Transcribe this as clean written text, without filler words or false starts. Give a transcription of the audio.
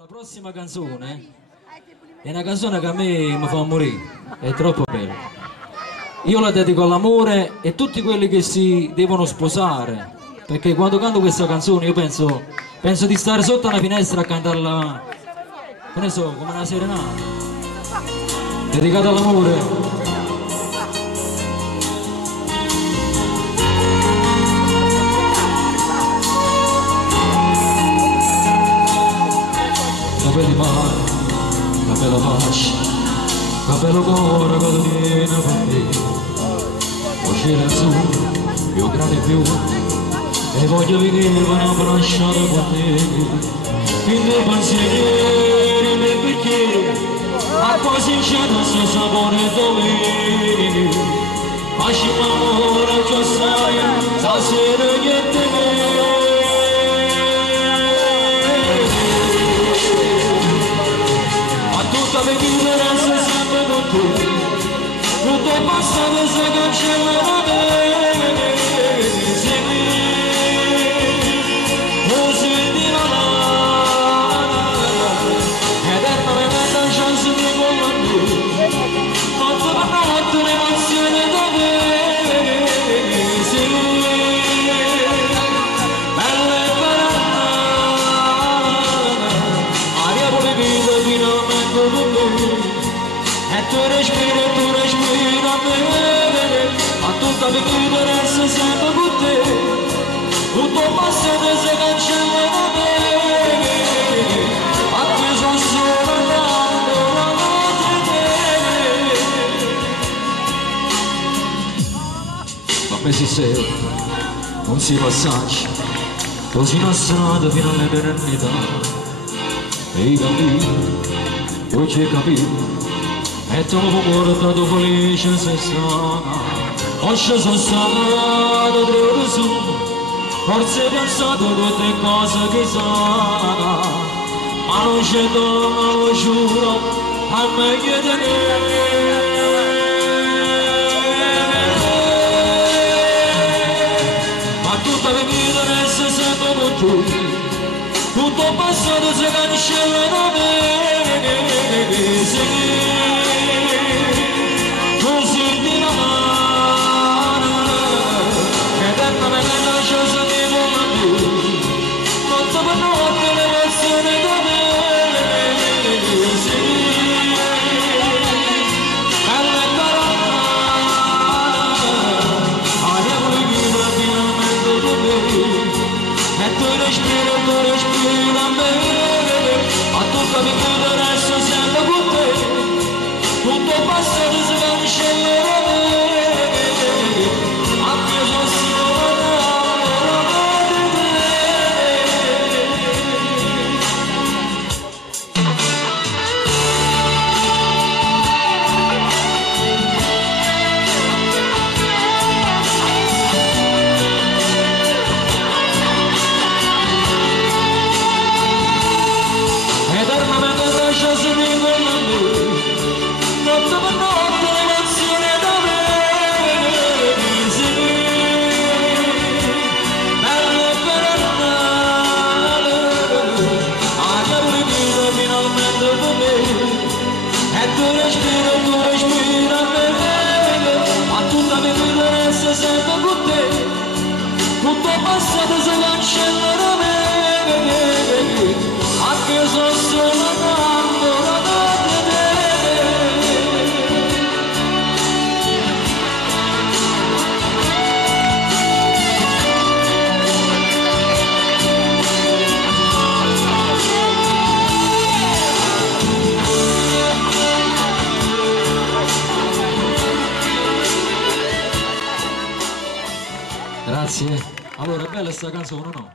La prossima canzone è una canzone che a me mi fa morire, è troppo bella. Io la dedico all'amore e tutti quelli che si devono sposare, perché quando canto questa canzone io penso di stare sotto una finestra a cantarla, che ne so, come una serenata, dedicata all'amore. Capelli mare, capello pace, capello cuore che tu vieni con me. O cielo azzurro, più grande più, e voglio venire una bracciata con te. In dei pensieri, nel bicchiere, acqua sincera, sto sapore dove. Facciamo amore, già sai, stasera niente che. Tutta venire resta sempre con te, tutto il passato si cancella da me. Segui, così di ed è una chance di comandare, notte per notte l'emozione da me. Segui, bella e barata, aria proibita finalmente. E tu respira me, a tutta vita resta sempre con te, tutto passato si cancella da me, a te sono solo la notte te. Ma pensi se non si passaggi, così una strada fino all'eternità, e i cammini io ci capito e dopo portato felice sei stata. Oggi sono stato 3 ore su, forse hai pensato tutte cose che sono, ma non c'è donna, lo giuro, al meglio di me. Ma tutta la vita resta sempre con te, tutto passato si cancella da me. Così di mano ed è una bella cosa di volare, notte per notte le emozioni da me. Bella e barata, aria proibita finalmente da me, e tu respira me. A tutta vita resta sempre con te, tutto passato si cancella da me, a te sono solo la te. Tutto passato si cancella da me, anche se sono ancora da te. Grazie. Allora, è bella sta canzone, no?